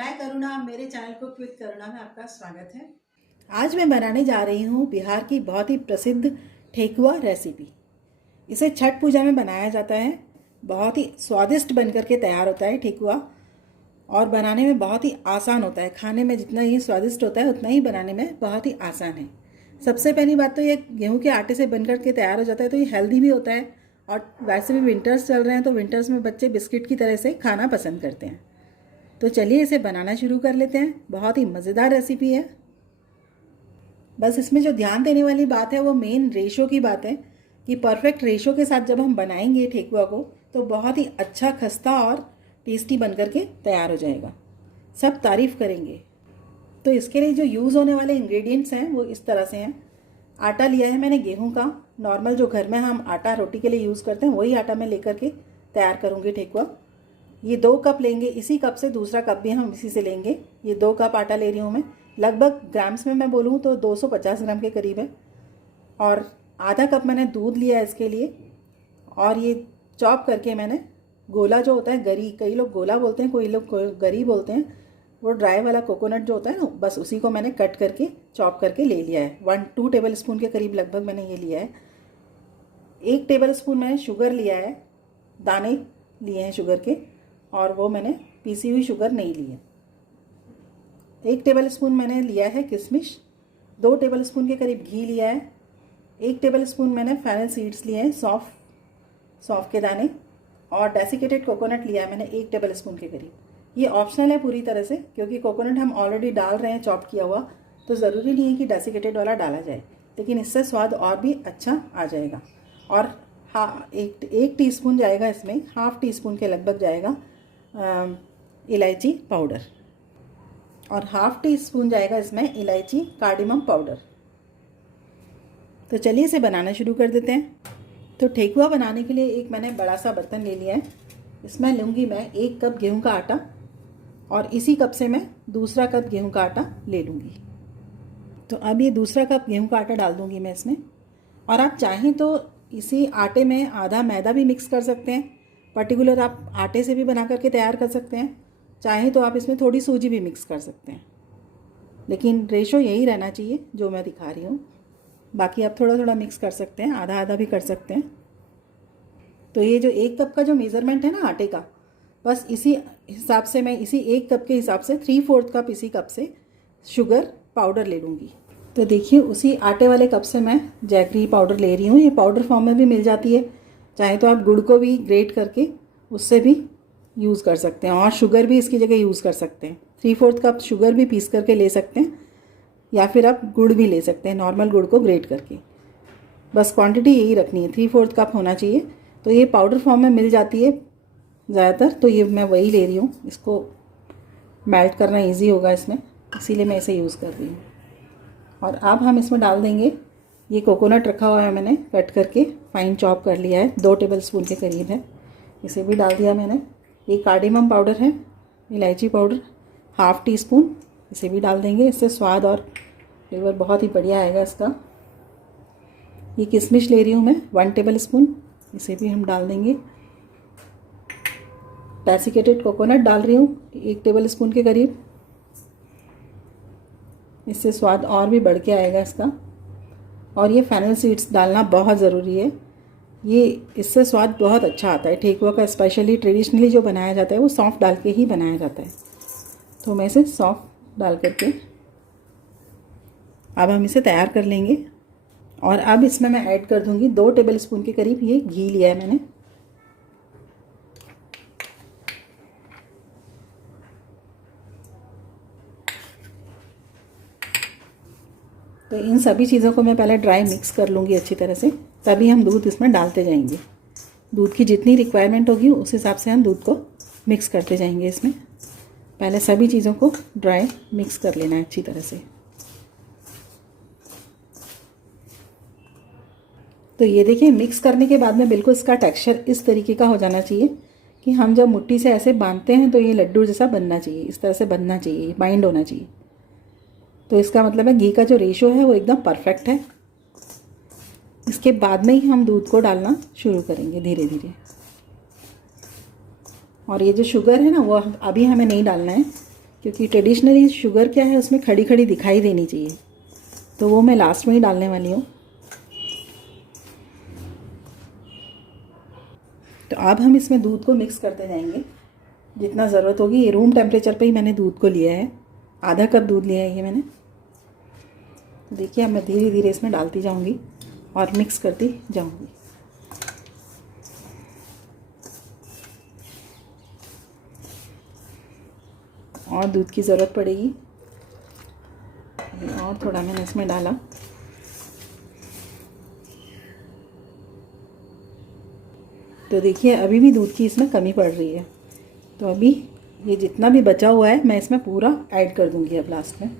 मैं करुणा, मेरे channel cook with करुणा में आपका स्वागत है। आज मैं बनाने जा रही हूँ बिहार की बहुत ही प्रसिद्ध ठेकुआ रेसिपी। इसे छठ पूजा में बनाया जाता है। बहुत ही स्वादिष्ट बनकर के तैयार होता है ठेकुआ और बनाने में बहुत ही आसान होता है। खाने में जितना ये स्वादिष्ट होता है उतना ही बनाने में बहुत ही आसान है। सबसे पहली बात तो ये गेहूँ के आटे से बनकर के तैयार हो जाता है, तो ये हेल्दी भी होता है। और वैसे भी विंटर्स चल रहे हैं, तो विंटर्स में बच्चे बिस्किट की तरह से खाना पसंद करते हैं। तो चलिए इसे बनाना शुरू कर लेते हैं। बहुत ही मज़ेदार रेसिपी है। बस इसमें जो ध्यान देने वाली बात है वो मेन रेशो की बात है कि परफेक्ट रेशो के साथ जब हम बनाएंगे ठेकुआ को तो बहुत ही अच्छा, खस्ता और टेस्टी बनकर के तैयार हो जाएगा। सब तारीफ़ करेंगे। तो इसके लिए जो यूज़ होने वाले इंग्रेडिएंट्स हैं वो इस तरह से हैं। आटा लिया है मैंने गेहूं का, नॉर्मल जो घर में हम आटा रोटी के लिए यूज़ करते हैं वही आटा मैं लेकर के तैयार करूँगी ठेकुआ। ये 2 कप लेंगे, इसी कप से दूसरा कप भी हम इसी से लेंगे। ये 2 कप आटा ले रही हूँ मैं। लगभग ग्राम्स में मैं बोलूँ तो 250 ग्राम के करीब है। और आधा कप मैंने दूध लिया है इसके लिए। और ये चॉप करके मैंने गोला जो होता है, गरी, कई लोग गोला बोलते हैं, कोई लोग गरी बोलते हैं, वो ड्राई वाला कोकोनट जो होता है ना, बस उसी को मैंने कट करके चॉप करके ले लिया है। 1-2 टेबल स्पून के करीब लगभग मैंने ये लिया है। 1 टेबल स्पून मैंने शुगर लिया है, दाने लिए हैं शुगर के, और वो मैंने पीसी हुई शुगर नहीं ली है। 1 टेबल स्पून मैंने लिया है किशमिश। 2 टेबल स्पून के करीब घी लिया है। 1 टेबल स्पून मैंने फेनल सीड्स लिए हैं, सौंफ के दाने। और डेसिकेटेड कोकोनट लिया है मैंने 1 टेबल स्पून के करीब। ये ऑप्शनल है पूरी तरह से, क्योंकि कोकोनट हम ऑलरेडी डाल रहे हैं चॉप किया हुआ, तो ज़रूरी नहीं है कि डेसिकेटेड वाला डाला जाए, लेकिन इससे स्वाद और भी अच्छा आ जाएगा। और एक टीस्पून जाएगा इसमें, हाफ टी स्पून के लगभग जाएगा इलायची पाउडर, और हाफ टी स्पून जाएगा इसमें इलायची कार्डिमम पाउडर। तो चलिए इसे बनाना शुरू कर देते हैं। तो ठेकुआ बनाने के लिए एक मैंने बड़ा सा बर्तन ले लिया है। इसमें लूँगी मैं 1 कप गेहूं का आटा, और इसी कप से मैं दूसरा कप गेहूं का आटा ले लूँगी। तो अब ये दूसरा कप गेहूं का आटा डाल दूँगी मैं इसमें। और आप चाहें तो इसी आटे में आधा मैदा भी मिक्स कर सकते हैं। पर्टिकुलर आप आटे से भी बना करके तैयार कर सकते हैं। चाहें तो आप इसमें थोड़ी सूजी भी मिक्स कर सकते हैं, लेकिन रेशो यही रहना चाहिए जो मैं दिखा रही हूँ। बाकी आप थोड़ा थोड़ा मिक्स कर सकते हैं, आधा आधा भी कर सकते हैं। तो ये जो 1 कप का जो मेज़रमेंट है ना आटे का, बस इसी हिसाब से मैं इसी 1 कप के हिसाब से 3/4 कप इसी कप से शुगर पाउडर ले लूँगी। तो देखिए उसी आटे वाले कप से मैं जैगरी पाउडर ले रही हूँ। ये पाउडर फॉर्म में भी मिल जाती है। चाहे तो आप गुड़ को भी ग्रेट करके उससे भी यूज़ कर सकते हैं, और शुगर भी इसकी जगह यूज़ कर सकते हैं। 3/4 कप शुगर भी पीस करके ले सकते हैं, या फिर आप गुड़ भी ले सकते हैं, नॉर्मल गुड़ को ग्रेट करके। बस क्वांटिटी यही रखनी है, 3/4 कप होना चाहिए। तो ये पाउडर फॉर्म में मिल जाती है ज़्यादातर, तो ये मैं वही ले रही हूँ। इसको मेल्ट करना ईजी होगा इसमें, इसीलिए मैं इसे यूज़ कर रही हूँ। और अब हम इसमें डाल देंगे ये कोकोनट रखा हुआ है, मैंने कट करके फाइन चॉप कर लिया है, 2 टेबल स्पून के करीब है। इसे भी डाल दिया मैंने। ये कार्डिमम पाउडर है, इलायची पाउडर, हाफ टी स्पून, इसे भी डाल देंगे। इससे स्वाद और फ्लेवर बहुत ही बढ़िया आएगा इसका। ये किशमिश ले रही हूँ मैं 1 टेबल स्पून, इसे भी हम डाल देंगे। डेसिकेटेड कोकोनट डाल रही हूँ 1 टेबल स्पून के करीब, इससे स्वाद और भी बढ़ के आएगा इसका। और ये फेनल सीड्स डालना बहुत ज़रूरी है, ये इससे स्वाद बहुत अच्छा आता है ठेकुआ का। स्पेशली ट्रेडिशनली जो बनाया जाता है वो सौंफ डाल के ही बनाया जाता है। तो मैं इसे सौंफ डाल करके अब हम इसे तैयार कर लेंगे। और अब इसमें मैं ऐड कर दूंगी 2 टेबल स्पून के करीब ये घी लिया है मैंने। तो इन सभी चीज़ों को मैं पहले ड्राई मिक्स कर लूँगी अच्छी तरह से, तभी हम दूध इसमें डालते जाएंगे। दूध की जितनी रिक्वायरमेंट होगी उस हिसाब से हम दूध को मिक्स करते जाएंगे इसमें। पहले सभी चीज़ों को ड्राई मिक्स कर लेना है अच्छी तरह से। तो ये देखिए मिक्स करने के बाद में बिल्कुल इसका टेक्सचर इस तरीके का हो जाना चाहिए कि हम जब मुट्ठी से ऐसे बांधते हैं तो ये लड्डू जैसा बनना चाहिए, इस तरह से बनना चाहिए, बाइंड होना चाहिए। तो इसका मतलब है घी का जो रेशो है वो एकदम परफेक्ट है। इसके बाद में ही हम दूध को डालना शुरू करेंगे धीरे धीरे। और ये जो शुगर है ना वो अभी हमें नहीं डालना है, क्योंकि ट्रेडिशनली शुगर क्या है उसमें खड़ी खड़ी दिखाई देनी चाहिए, तो वो मैं लास्ट में ही डालने वाली हूँ। तो अब हम इसमें दूध को मिक्स करते जाएंगे जितना ज़रूरत होगी। ये रूम टेम्परेचर पे ही मैंने दूध को लिया है, आधा कप दूध लिया है ये मैंने। देखिए अब मैं धीरे धीरे इसमें डालती जाऊंगी और मिक्स करती जाऊंगी। और दूध की ज़रूरत पड़ेगी, और थोड़ा मैंने इसमें डाला। तो देखिए अभी भी दूध की इसमें कमी पड़ रही है, तो अभी ये जितना भी बचा हुआ है मैं इसमें पूरा ऐड कर दूंगी अब लास्ट में।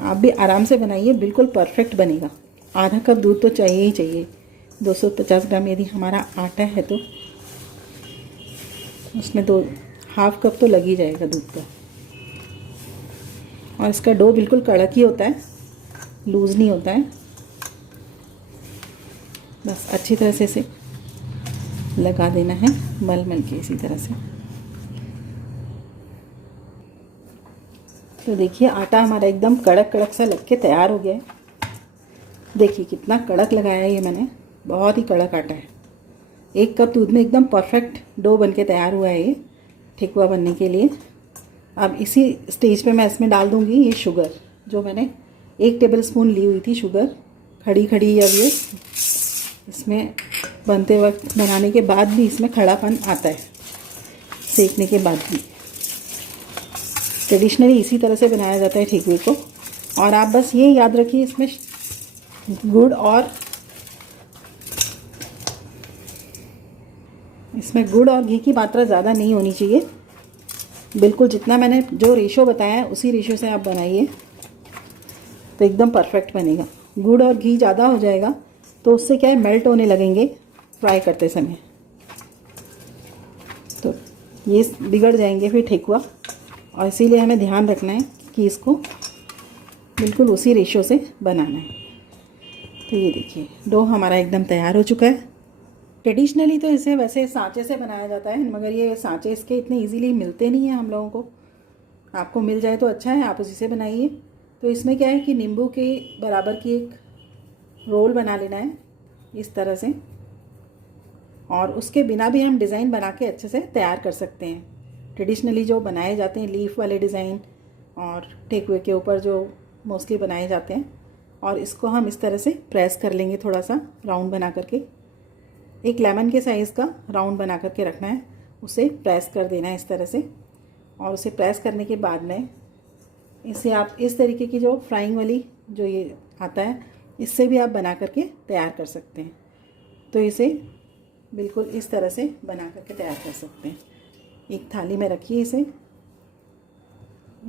आप भी आराम से बनाइए, बिल्कुल परफेक्ट बनेगा। आधा कप दूध तो चाहिए ही चाहिए। 250 ग्राम यदि हमारा आटा है तो उसमें हाफ कप तो लग ही जाएगा दूध का। और इसका डो बिल्कुल कड़क ही होता है, लूज़ नहीं होता है। बस अच्छी तरह से इसे लगा देना है, मल मल के इसी तरह से। तो देखिए आटा हमारा एकदम कड़क कड़क सा लग के तैयार हो गया है। देखिए कितना कड़क लगाया है ये मैंने, बहुत ही कड़क आटा है। 1 कप दूध में एकदम परफेक्ट डो बन के तैयार हुआ है ये ठेकुआ बनने के लिए। अब इसी स्टेज पे मैं इसमें डाल दूँगी ये शुगर, जो मैंने 1 टेबलस्पून ली हुई थी शुगर, खड़ी खड़ी। अब ये इसमें बनते वक्त, बनाने के बाद भी इसमें खड़ापन आता है, सेकने के बाद भी। ट्रेडिशनली इसी तरह से बनाया जाता है ठेकुए को। और आप बस ये याद रखिए इसमें गुड़ और घी की मात्रा ज़्यादा नहीं होनी चाहिए। बिल्कुल जितना मैंने जो रेशो बताया है उसी रेशो से आप बनाइए तो एकदम परफेक्ट बनेगा। गुड़ और घी ज़्यादा हो जाएगा तो उससे क्या है, मेल्ट होने लगेंगे फ्राई करते समय, तो ये बिगड़ जाएंगे फिर ठेकुआ। और इसीलिए हमें ध्यान रखना है कि इसको बिल्कुल उसी रेशो से बनाना है। तो ये देखिए डो हमारा एकदम तैयार हो चुका है। ट्रेडिशनली तो इसे वैसे सांचे से बनाया जाता है, मगर ये सांचे इसके इतने इजीली मिलते नहीं हैं हम लोगों को। आपको मिल जाए तो अच्छा है, आप उसी से बनाइए। तो इसमें क्या है कि नींबू के बराबर की एक रोल बना लेना है इस तरह से, और उसके बिना भी हम डिज़ाइन बना के अच्छे से तैयार कर सकते हैं। ट्रेडिशनली जो बनाए जाते हैं लीफ वाले डिज़ाइन और ठेकुए के ऊपर जो मोस्टली बनाए जाते हैं, और इसको हम इस तरह से प्रेस कर लेंगे, थोड़ा सा राउंड बना करके। एक लेमन के साइज़ का राउंड बना करके रखना है, उसे प्रेस कर देना है इस तरह से। और उसे प्रेस करने के बाद में इसे आप इस तरीके की जो फ्राइंग वाली जो ये आता है, इससे भी आप बना करके तैयार कर सकते हैं। तो इसे बिल्कुल इस तरह से बना करके तैयार कर सकते हैं। एक थाली में रखिए इसे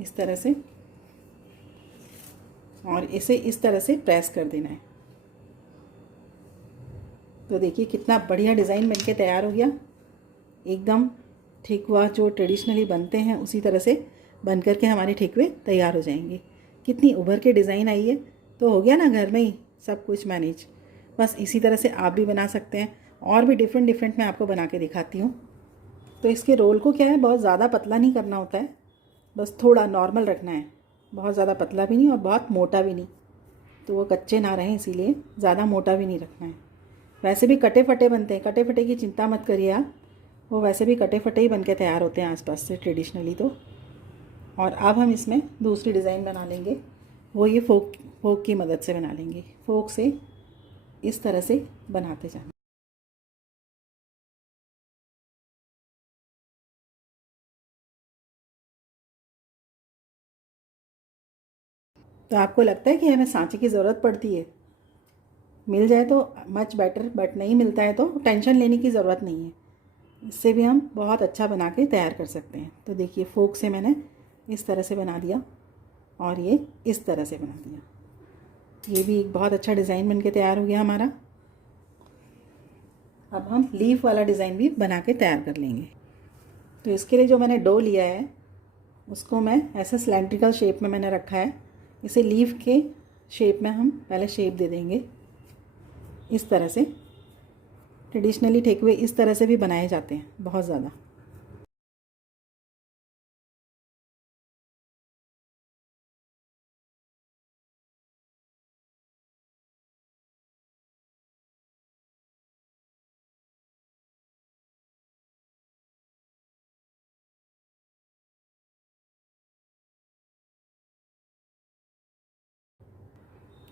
इस तरह से, और इसे इस तरह से प्रेस कर देना है। तो देखिए कितना बढ़िया डिज़ाइन बनके तैयार हो गया। एकदम ठेकुआ जो ट्रेडिशनली बनते हैं उसी तरह से बन करके हमारे ठेकुए तैयार हो जाएंगे। कितनी उभर के डिज़ाइन आई है, तो हो गया ना घर में ही सब कुछ मैनेज। बस इसी तरह से आप भी बना सकते हैं, और भी डिफरेंट मैं आपको बना के दिखाती हूँ। तो इसके रोल को क्या है, बहुत ज़्यादा पतला नहीं करना होता है, बस थोड़ा नॉर्मल रखना है। बहुत ज़्यादा पतला भी नहीं और बहुत मोटा भी नहीं, तो वो कच्चे ना रहें, इसीलिए ज़्यादा मोटा भी नहीं रखना है। वैसे भी कटे फटे बनते हैं, कटे फटे की चिंता मत करिए आप, वो वैसे भी कटे फटे ही बन के तैयार होते हैं आसपास से ट्रेडिशनली तो। और अब हम इसमें दूसरी डिज़ाइन बना लेंगे, वो ये फोक की मदद से बना लेंगे। फोक से इस तरह से बनाते जाना। तो आपको लगता है कि हमें सांचे की ज़रूरत पड़ती है, मिल जाए तो मच बेटर, बट नहीं मिलता है तो टेंशन लेने की ज़रूरत नहीं है। इससे भी हम बहुत अच्छा बना के तैयार कर सकते हैं। तो देखिए फोक से मैंने इस तरह से बना दिया, और ये इस तरह से बना दिया। ये भी एक बहुत अच्छा डिज़ाइन बन के तैयार हो गया हमारा। अब हम लीफ वाला डिज़ाइन भी बना के तैयार कर लेंगे। तो इसके लिए जो मैंने डो लिया है उसको मैं ऐसे सिलेंड्रिकल शेप में मैंने रखा है। इसे लीफ के शेप में हम पहले शेप दे देंगे इस तरह से। ट्रेडिशनली ठेकुए इस तरह से भी बनाए जाते हैं बहुत ज़्यादा।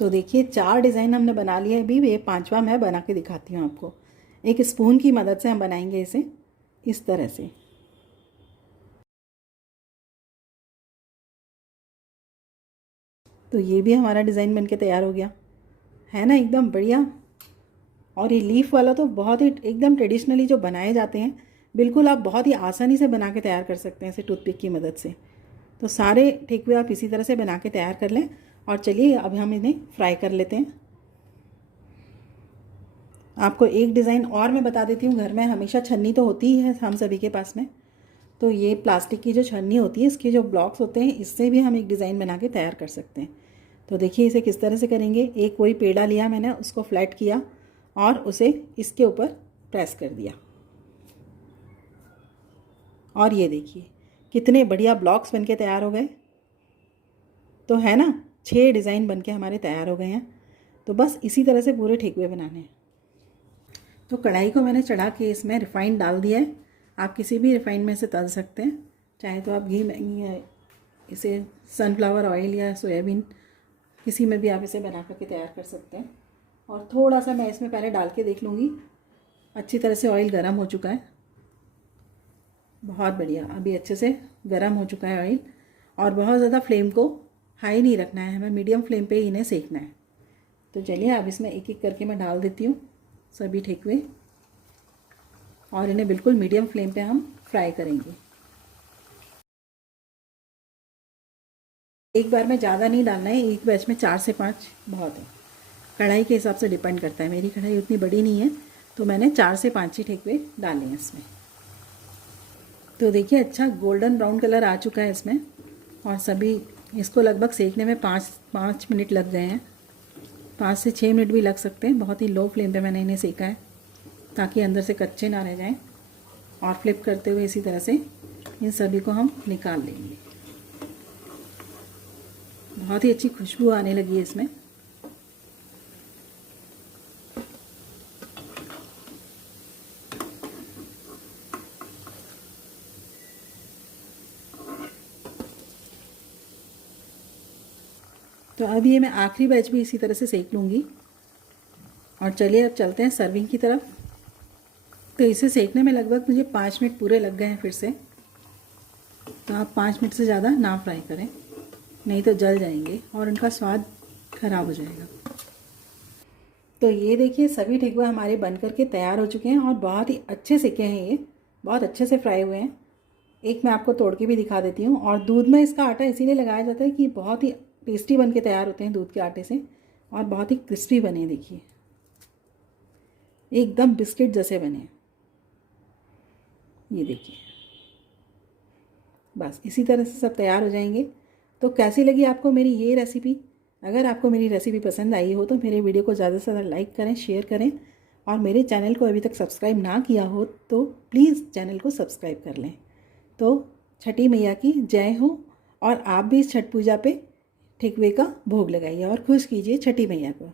तो देखिए 4 डिज़ाइन हमने बना लिए अभी, ये 5वां मैं बना के दिखाती हूँ आपको। एक स्पून की मदद से हम बनाएंगे इसे इस तरह से। तो ये भी हमारा डिज़ाइन बनके तैयार हो गया है ना, एकदम बढ़िया। और ये लीफ वाला तो बहुत ही एकदम ट्रेडिशनली जो बनाए जाते हैं, बिल्कुल आप बहुत ही आसानी से बना के तैयार कर सकते हैं इसे टूथपिक की मदद से। तो सारे ठेकुए आप इसी तरह से बना के तैयार कर लें। और चलिए अब हम इन्हें फ्राई कर लेते हैं। आपको एक डिज़ाइन और मैं बता देती हूँ, घर में हमेशा छन्नी तो होती ही है हम सभी के पास में। तो ये प्लास्टिक की जो छन्नी होती है, इसके जो ब्लॉक्स होते हैं, इससे भी हम एक डिज़ाइन बना के तैयार कर सकते हैं। तो देखिए इसे किस तरह से करेंगे। एक कोई पेड़ा लिया मैंने, उसको फ्लैट किया और उसे इसके ऊपर प्रेस कर दिया। और ये देखिए कितने बढ़िया ब्लॉक्स बनके तैयार हो गए। तो है ना, 6 डिज़ाइन बनके हमारे तैयार हो गए हैं। तो बस इसी तरह से पूरे ठेकुए बनाने हैं। तो कढ़ाई को मैंने चढ़ा के इसमें रिफ़ाइंड डाल दिया है। आप किसी भी रिफ़ाइंड में से तल सकते हैं, चाहे तो आप घी में, इसे सनफ्लावर ऑयल या सोयाबीन, किसी में भी आप इसे बना करके तैयार कर सकते हैं। और थोड़ा सा मैं इसमें पहले डाल के देख लूँगी। अच्छी तरह से ऑयल गर्म हो चुका है, बहुत बढ़िया। अभी अच्छे से गर्म हो चुका है ऑयल। और बहुत ज़्यादा फ्लेम को हाई नहीं रखना है, हमें मीडियम फ्लेम पे ही इन्हें सेकना है। तो चलिए अब इसमें एक एक करके मैं डाल देती हूँ सभी ठेकुए, और इन्हें बिल्कुल मीडियम फ्लेम पे हम फ्राई करेंगे। एक बार में ज़्यादा नहीं डालना है, एक बैच में 4 से 5 बहुत है। कढ़ाई के हिसाब से डिपेंड करता है, मेरी कढ़ाई उतनी बड़ी नहीं है तो मैंने 4 से 5 ही ठेकुए डाले हैं इसमें। तो देखिए अच्छा गोल्डन ब्राउन कलर आ चुका है इसमें। और सभी इसको लगभग सेकने में 5 मिनट लग गए हैं, 5 से 6 मिनट भी लग सकते हैं। बहुत ही लो फ्लेम पे मैंने इन्हें सेका है ताकि अंदर से कच्चे ना रह जाएं। और फ्लिप करते हुए इसी तरह से इन सभी को हम निकाल लेंगे। बहुत ही अच्छी खुशबू आने लगी है इसमें। तो अब ये मैं आखिरी बैच भी इसी तरह से सेक लूँगी। और चलिए अब चलते हैं सर्विंग की तरफ। तो इसे सेकने में लगभग मुझे 5 मिनट पूरे लग गए हैं फिर से। तो आप 5 मिनट से ज़्यादा ना फ्राई करें, नहीं तो जल जाएंगे और उनका स्वाद खराब हो जाएगा। तो ये देखिए सभी ठेकुए हमारे बन करके तैयार हो चुके हैं और बहुत ही अच्छे सेके हैं, ये बहुत अच्छे से फ्राई हुए हैं। एक मैं आपको तोड़ के भी दिखा देती हूँ। और दूध में इसका आटा इसीलिए लगाया जाता है कि बहुत ही टेस्टी बन के तैयार होते हैं दूध के आटे से, और बहुत ही क्रिस्पी बने। देखिए एकदम बिस्किट जैसे बने। ये देखिए बस इसी तरह से सब तैयार हो जाएंगे। तो कैसी लगी आपको मेरी ये रेसिपी? अगर आपको मेरी रेसिपी पसंद आई हो तो मेरे वीडियो को ज़्यादा से ज़्यादा लाइक करें, शेयर करें। और मेरे चैनल को अभी तक सब्सक्राइब ना किया हो तो प्लीज़ चैनल को सब्सक्राइब कर लें। तो छठी मैया की जय हो। और आप भी इस छठ पूजा पे ठेकुए का भोग लगाइए और खुश कीजिए छठी मैया को।